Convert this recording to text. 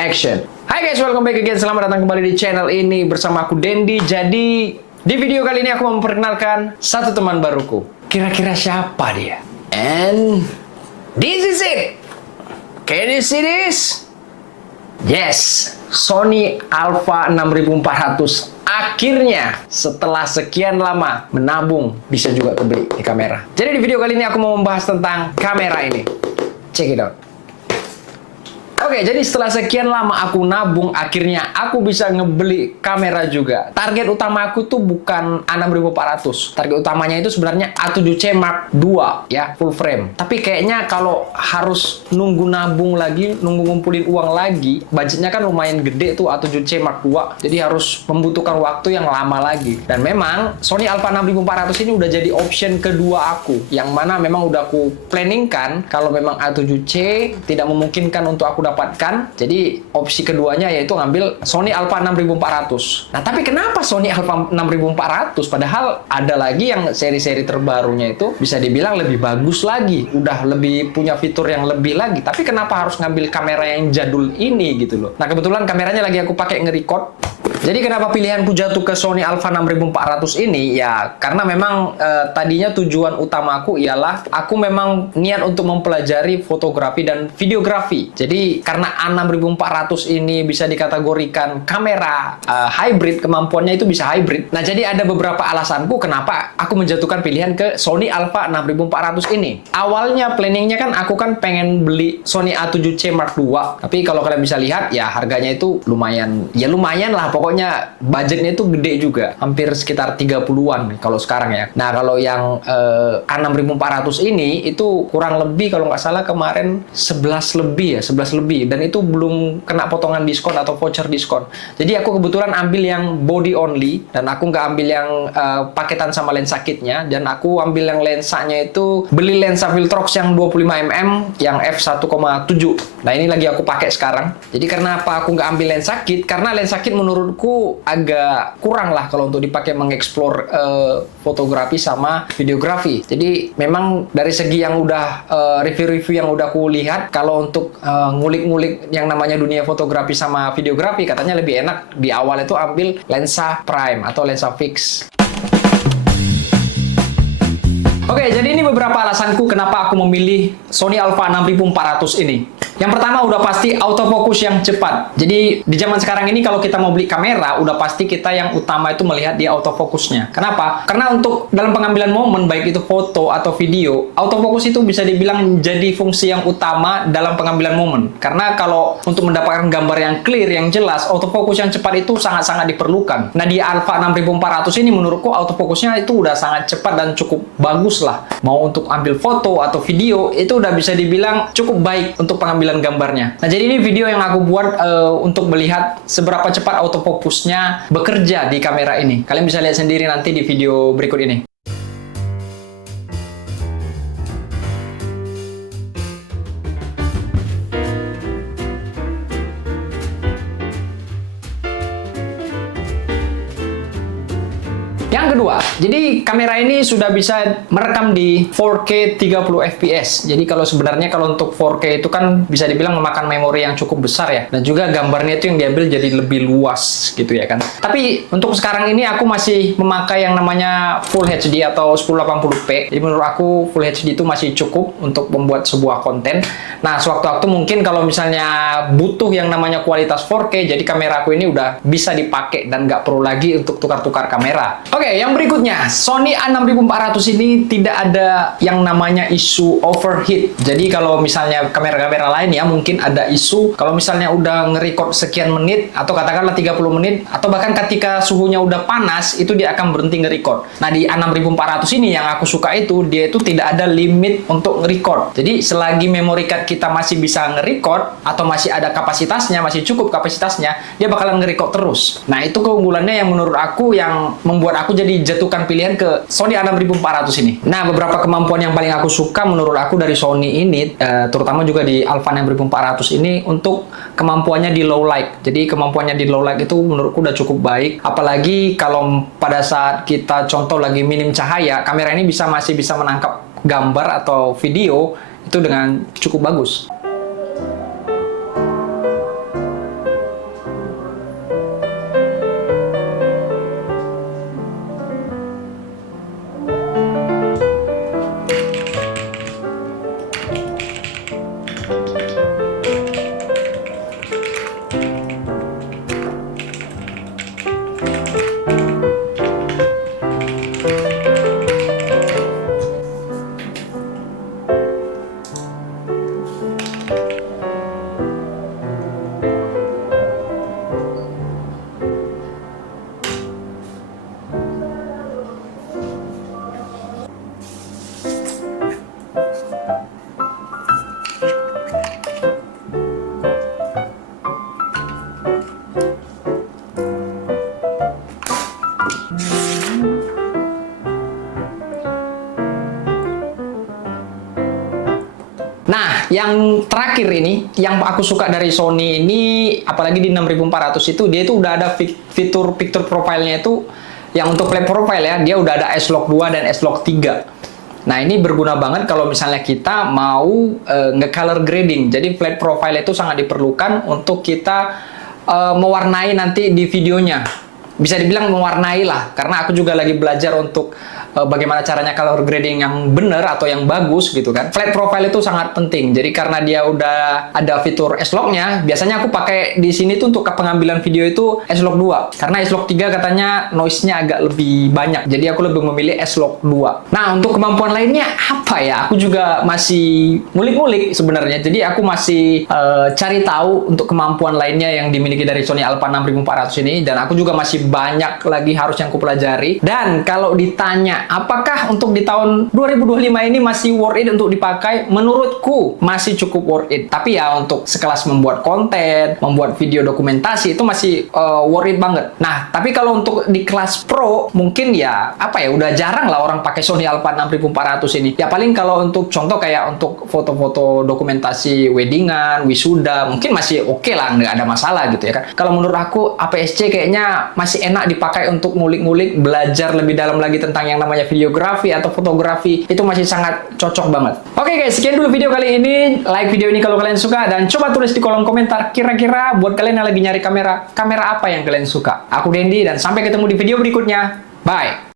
action. Hai guys, welcome back again. Selamat datang kembali di channel ini bersama aku Dendi. Jadi, di video kali ini aku mau memperkenalkan satu teman baruku. Kira-kira siapa dia? And this is it. Can you see this? Yes, Sony Alpha 6400. Akhirnya, setelah sekian lama menabung, bisa juga kebeli di kamera. Jadi di video kali ini aku mau membahas tentang kamera ini. Check it out. Oke, jadi setelah sekian lama aku nabung, akhirnya aku bisa ngebeli kamera juga. Target utama aku tuh bukan A6400. Target utamanya itu sebenarnya A7C Mark II, ya, full frame. Tapi kayaknya kalau harus nunggu nabung lagi, nunggu ngumpulin uang lagi, budgetnya kan lumayan gede tuh A7C Mark II. Jadi harus membutuhkan waktu yang lama lagi. Dan memang Sony Alpha 6400 ini udah jadi option kedua aku. Yang mana memang udah aku planningkan kalau memang A7C tidak memungkinkan untuk aku dapatkan, jadi opsi keduanya yaitu ngambil Sony Alpha 6400. Nah, tapi kenapa Sony Alpha 6400 padahal ada lagi yang seri-seri terbarunya itu bisa dibilang lebih bagus lagi, udah lebih punya fitur yang lebih lagi, tapi kenapa harus ngambil kamera yang jadul ini gitu loh. Nah, kebetulan kameranya lagi aku pakai nge-record. Jadi kenapa pilihanku jatuh ke Sony Alpha 6400 ini? Ya, karena memang tadinya tujuan utamaku ialah aku memang niat untuk mempelajari fotografi dan videografi. Jadi karena A6400 ini bisa dikategorikan kamera hybrid, kemampuannya itu bisa hybrid. Nah, jadi ada beberapa alasanku kenapa aku menjatuhkan pilihan ke Sony Alpha 6400 ini. Awalnya planningnya kan aku kan pengen beli Sony A7C Mark II. Tapi kalau kalian bisa lihat ya harganya itu lumayan lah, pokoknya budgetnya itu gede juga, hampir sekitar 30-an kalau sekarang ya. Nah, kalau yang A6400 ini itu kurang lebih kalau nggak salah kemarin 11 lebih, dan itu belum kena potongan diskon atau voucher diskon. Jadi aku kebetulan ambil yang body only, dan aku nggak ambil yang paketan sama lensa kitnya, dan aku ambil yang lensanya itu beli lensa Viltrox yang 25mm yang f1.7. Nah, ini lagi aku pakai sekarang. Jadi kenapa aku nggak ambil lensa kit? Karena lensa kit menurutku agak kurang lah kalau untuk dipakai mengeksplor fotografi sama videografi. Jadi memang dari segi yang udah review-review yang udah aku lihat, kalau untuk ngulik-ngulik yang namanya dunia fotografi sama videografi, katanya lebih enak di awal itu ambil lensa prime atau lensa fix. Oke, jadi ini beberapa alasanku kenapa aku memilih Sony Alpha 6400 ini. Yang pertama udah pasti autofocus yang cepat. Jadi di zaman sekarang ini kalau kita mau beli kamera, udah pasti kita yang utama itu melihat di autofocusnya. Kenapa? Karena untuk dalam pengambilan momen, baik itu foto atau video, autofocus itu bisa dibilang jadi fungsi yang utama dalam pengambilan momen. Karena kalau untuk mendapatkan gambar yang clear, yang jelas, autofocus yang cepat itu sangat-sangat diperlukan. Nah, di Alpha 6400 ini menurutku autofocusnya itu udah sangat cepat dan cukup bagus lah. Mau untuk ambil foto atau video, itu udah bisa dibilang cukup baik untuk pengambilan gambarnya. Nah, jadi ini video yang aku buat untuk melihat seberapa cepat autofocusnya bekerja di kamera ini. Kalian bisa lihat sendiri nanti di video berikut ini. Yang kedua, jadi kamera ini sudah bisa merekam di 4K 30 fps. Jadi kalau sebenarnya kalau untuk 4K itu kan bisa dibilang memakan memori yang cukup besar ya. Dan juga gambarnya itu yang diambil jadi lebih luas gitu ya kan. Tapi untuk sekarang ini aku masih memakai yang namanya Full HD atau 1080p. Jadi menurut aku Full HD itu masih cukup untuk membuat sebuah konten. Nah, sewaktu-waktu mungkin kalau misalnya butuh yang namanya kualitas 4K, jadi kamera aku ini udah bisa dipakai dan nggak perlu lagi untuk tukar-tukar kamera. Oke, yang berikutnya, Sony A6400 ini tidak ada yang namanya isu overheat. Jadi kalau misalnya kamera-kamera lain ya mungkin ada isu kalau misalnya udah nge-record sekian menit atau katakanlah 30 menit atau bahkan ketika suhunya udah panas itu dia akan berhenti nge-record. Nah, di A6400 ini yang aku suka itu dia itu tidak ada limit untuk nge-record. Jadi selagi memory card kita masih bisa nge-record atau masih ada kapasitasnya, masih cukup kapasitasnya, dia bakalan nge-record terus. Nah, itu keunggulannya yang menurut aku yang membuat aku jadi jatuhkan pilihan ke Sony A6400 ini. Nah, beberapa kemampuan yang paling aku suka menurut aku dari Sony ini, terutama juga di Alpha 6400 ini, untuk kemampuannya di low light. Jadi kemampuannya di low light itu menurutku udah cukup baik. Apalagi kalau pada saat kita contoh lagi minim cahaya, kamera ini masih bisa menangkap gambar atau video itu dengan cukup bagus. Nah, yang terakhir ini, yang aku suka dari Sony ini, apalagi di 6400 itu, dia itu udah ada fitur picture profile-nya itu, yang untuk flat profile ya, dia udah ada S-Log 2 dan S-Log 3. Nah, ini berguna banget kalau misalnya kita mau nge-color grading. Jadi, flat profile itu sangat diperlukan untuk kita mewarnai nanti di videonya. Bisa dibilang mewarnai lah, karena aku juga lagi belajar untuk bagaimana caranya color grading yang benar atau yang bagus gitu kan. Flat profile itu sangat penting. Jadi karena dia udah ada fitur S-Log-nya, biasanya aku pakai di sini tuh untuk pengambilan video itu S-Log 2. Karena S-Log 3 katanya noise-nya agak lebih banyak. Jadi aku lebih memilih S-Log 2. Nah, untuk kemampuan lainnya apa ya? Aku juga masih ngulik-ngulik sebenarnya. Jadi aku masih cari tahu untuk kemampuan lainnya yang dimiliki dari Sony Alpha 6400 ini, dan aku juga masih banyak lagi harus yang kupelajari. Dan kalau ditanya apakah untuk di tahun 2025 ini masih worth it untuk dipakai? Menurutku masih cukup worth it. Tapi ya untuk sekelas membuat konten, membuat video dokumentasi itu masih worth it banget. Nah, tapi kalau untuk di kelas pro mungkin ya apa ya, udah jarang lah orang pakai Sony Alpha 6400 ini. Ya paling kalau untuk contoh kayak untuk foto-foto dokumentasi weddingan, wisuda, mungkin masih oke lah, nggak ada masalah gitu ya kan. Kalau menurut aku APS-C kayaknya masih enak dipakai untuk ngulik-ngulik, belajar lebih dalam lagi tentang yang namanya videografi atau fotografi, itu masih sangat cocok banget. Oke guys, sekian dulu video kali ini. Like video ini kalau kalian suka, dan coba tulis di kolom komentar kira-kira buat kalian yang lagi nyari kamera apa yang kalian suka. Aku Dendi, dan sampai ketemu di video berikutnya. Bye!